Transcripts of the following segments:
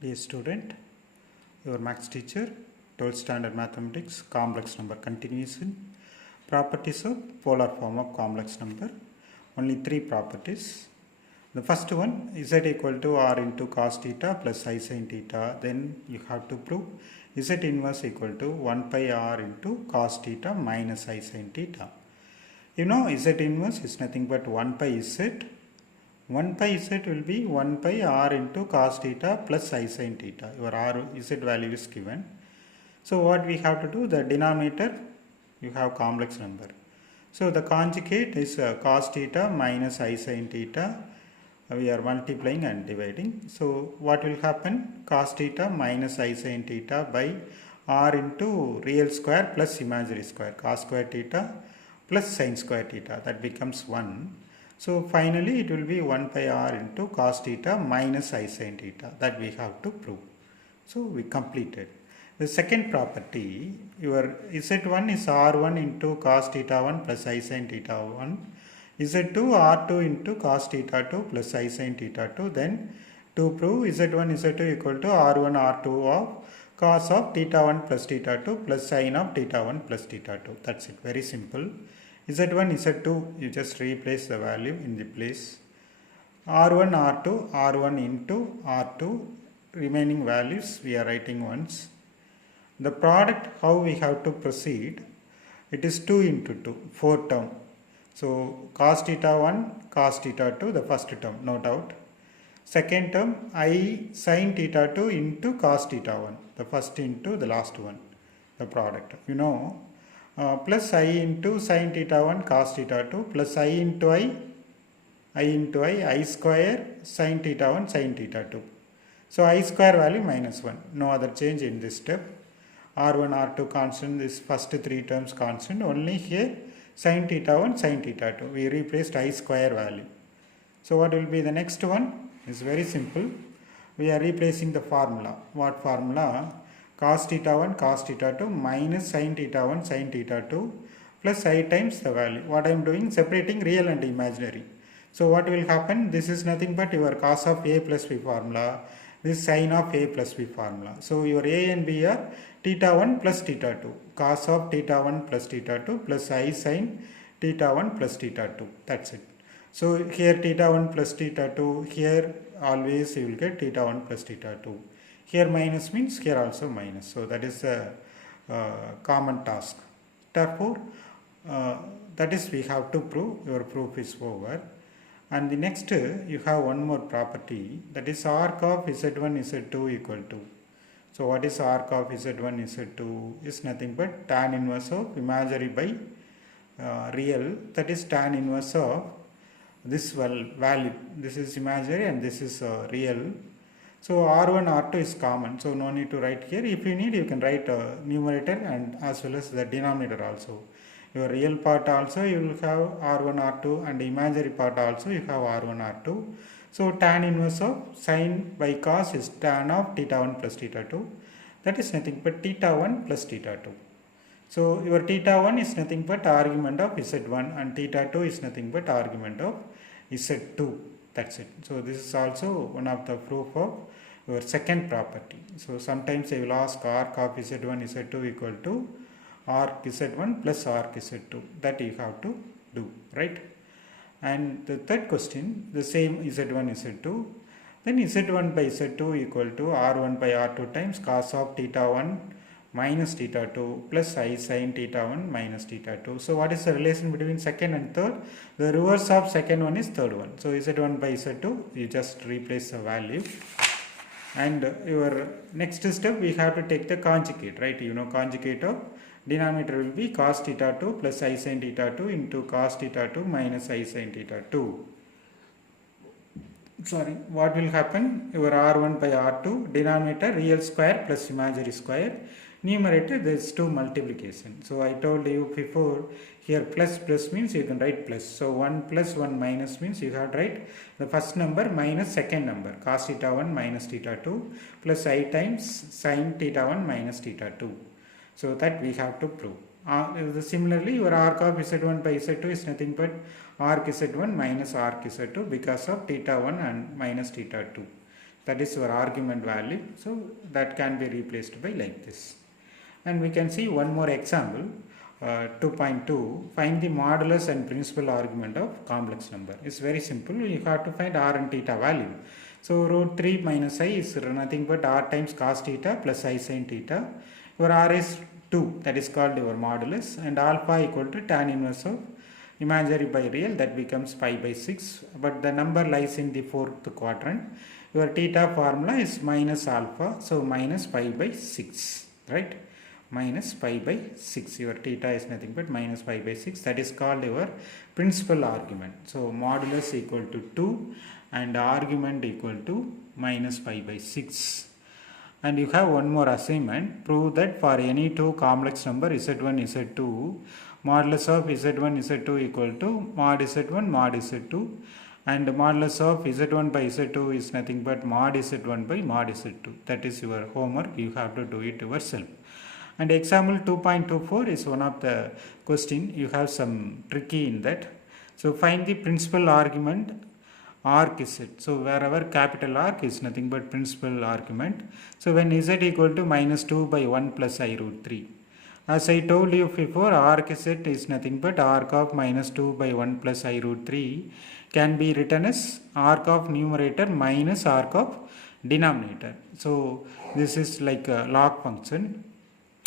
Dear student, your maths teacher, 12th standard mathematics, complex number continuation. Properties of polar form of complex number. Only three properties. The first one, z equal to r into cos theta plus I sin theta. Then you have to prove z inverse equal to 1 pi r into cos theta minus I sin theta. You know z inverse is nothing but 1 pi z. 1 pi z will be 1 pi r into cos theta plus I sin theta. Your r z value is given. So what we have to do, the denominator you have complex number. So the conjugate is cos theta minus I sin theta. We are multiplying and dividing. So what will happen? Cos theta minus I sin theta by r into real square plus imaginary square. Cos square theta plus sin square theta. That becomes 1. So finally it will be 1 pi r into cos theta minus I sin theta. That we have to prove. So we completed. The second property, your z1 is r1 into cos theta 1 plus I sin theta 1. z2 r2 into cos theta 2 plus I sin theta 2. Then to prove z1 z2 equal to r1 r2 of cos of theta 1 plus theta 2 plus sin of theta 1 plus theta 2. That's it. Very simple. z1 z2 you just replace the value in the place. r1 r2 r1 into r2 remaining values we are writing once. The product, how we have to proceed, it is 2 into 2, 4 term. So cos theta 1, cos theta 2, the first term, no doubt. Second term, I sin theta 2 into cos theta 1, the first into the last one, the product. You know, plus I into sin theta 1, cos theta 2, plus I into I square sin theta 1, sin theta 2. So I square value minus 1, no other change in this step. r1, r2 constant, this first three terms constant, only here sin theta 1, sin theta 2. We replaced I square value. So what will be the next one? It's very simple. We are replacing the formula. What formula? Cos theta 1, cos theta 2 minus sin theta 1, sin theta 2 plus I times the value. What I am doing? Separating real and imaginary. So what will happen? This is nothing but your cos of a plus b formula. This sin of a plus b formula. So your a and b are theta 1 plus theta 2. Cos of theta 1 plus theta 2 plus I sin theta 1 plus theta 2. That's it. So here theta 1 plus theta 2. Here always you will get theta 1 plus theta 2. Here minus means here also minus. So that is a common task. Therefore, that is we have to prove. Your proof is over. And the next you have one more property, that is arc of z1 z2 equal to. So what is arc of z1 z2 is nothing but tan inverse of imaginary by real, that is tan inverse of this value. This is imaginary and this is real. So r1 r2 is common, so no need to write here. If you need, you can write numerator and as well as the denominator also. Your real part also you will have r1 r2 and imaginary part also you have r1 r2. So tan inverse of sin by cos is tan of theta 1 plus theta 2. That is nothing but theta 1 plus theta 2. So your theta 1 is nothing but argument of z1 and theta 2 is nothing but argument of z2. That's it. So this is also one of the proof of your second property. So sometimes I will ask arc of z1 z2 equal to arc z1 plus arc z2. That you have to do, right? And the third question, the same z1 z2. Then z1 by z2 equal to r1 by r2 times cos of theta 1 minus theta 2 plus I sin theta 1 minus theta 2. So what is the relation between second and third? The reverse of second one is third one. So z1 by z2, you just replace the value. And your next step, we have to take the conjugate, right? You know, conjugate of denominator will be cos theta 2 plus I sin theta 2 into cos theta 2 minus I sin theta 2. Sorry, what will happen? Your r1 by r2, denominator real square plus imaginary square, numerator there is 2 multiplication. So I told you before, here plus means you can write plus. So 1 plus 1 minus means you have to write the first number minus second number, cos theta 1 minus theta 2 plus I times sin theta 1 minus theta 2. So that we have to prove. Similarly, your arc of z1 by z2 is nothing but arc z1 minus arc z2 because of theta 1 and minus theta 2. that is your argument value. So that can be replaced by like this. And we can see one more example, 2.2, find the modulus and principal argument of complex number. It's very simple. You have to find r and theta value. So root 3 minus I is nothing but r times cos theta plus I sin theta. Your r is 2, that is called your modulus, and alpha equal to tan inverse of imaginary by real, that becomes pi by 6, but the number lies in the fourth quadrant. Your theta formula is minus alpha, so minus pi by 6, right? Minus pi by 6. Your theta is nothing but minus pi by 6. That is called your principal argument. So modulus equal to 2 and argument equal to minus pi by 6. And you have one more assignment. Prove that for any two complex number z1, z2, modulus of z1, z2 equal to mod z1, mod z2, and modulus of z1 by z2 is nothing but mod z1 by mod z2. That is your homework. You have to do it yourself. And example 2.24 is one of the question. You have some tricky in that. So find the principal argument arc z. So wherever capital arc is nothing but principal argument. So when z equal to minus 2 by 1 plus I root 3. As I told you before, arc z is nothing but arc of minus 2 by 1 plus I root 3 can be written as arc of numerator minus arc of denominator. So this is like a log function.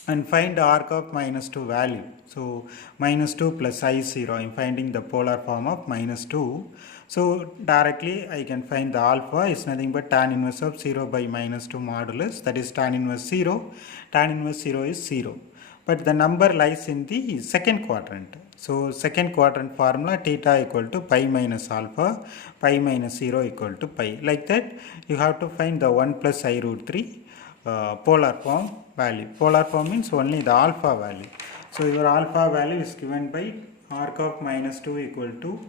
And find arc of minus 2 value. So minus 2 plus I0, I am finding the polar form of minus 2. So directly I can find the alpha is nothing but tan inverse of 0 by minus 2 modulus, that is tan inverse 0. Tan inverse 0 is 0. But the number lies in the second quadrant. So second quadrant formula, theta equal to pi minus alpha, pi minus 0 equal to pi. Like that you have to find the 1 plus I root 3 polar form value. Polar form means only the alpha value. So your alpha value is given by arc of minus 2 equal to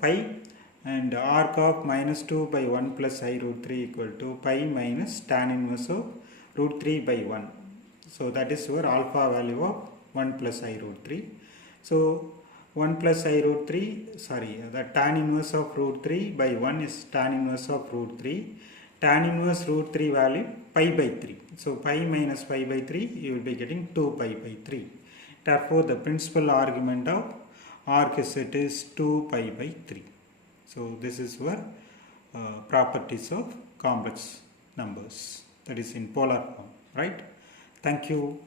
pi, and arc of minus 2 by 1 plus I root 3 equal to pi minus tan inverse of root 3 by 1. So that is your alpha value of 1 plus I root 3. So 1 plus I root 3, the tan inverse of root 3 by 1 is tan inverse of root 3. Tan inverse root 3 value pi by 3. So pi minus pi by 3, you will be getting 2 pi by 3. Therefore the principal argument of arc z is 2 pi by 3. So this is your properties of complex numbers, that is in polar form, right? Thank you.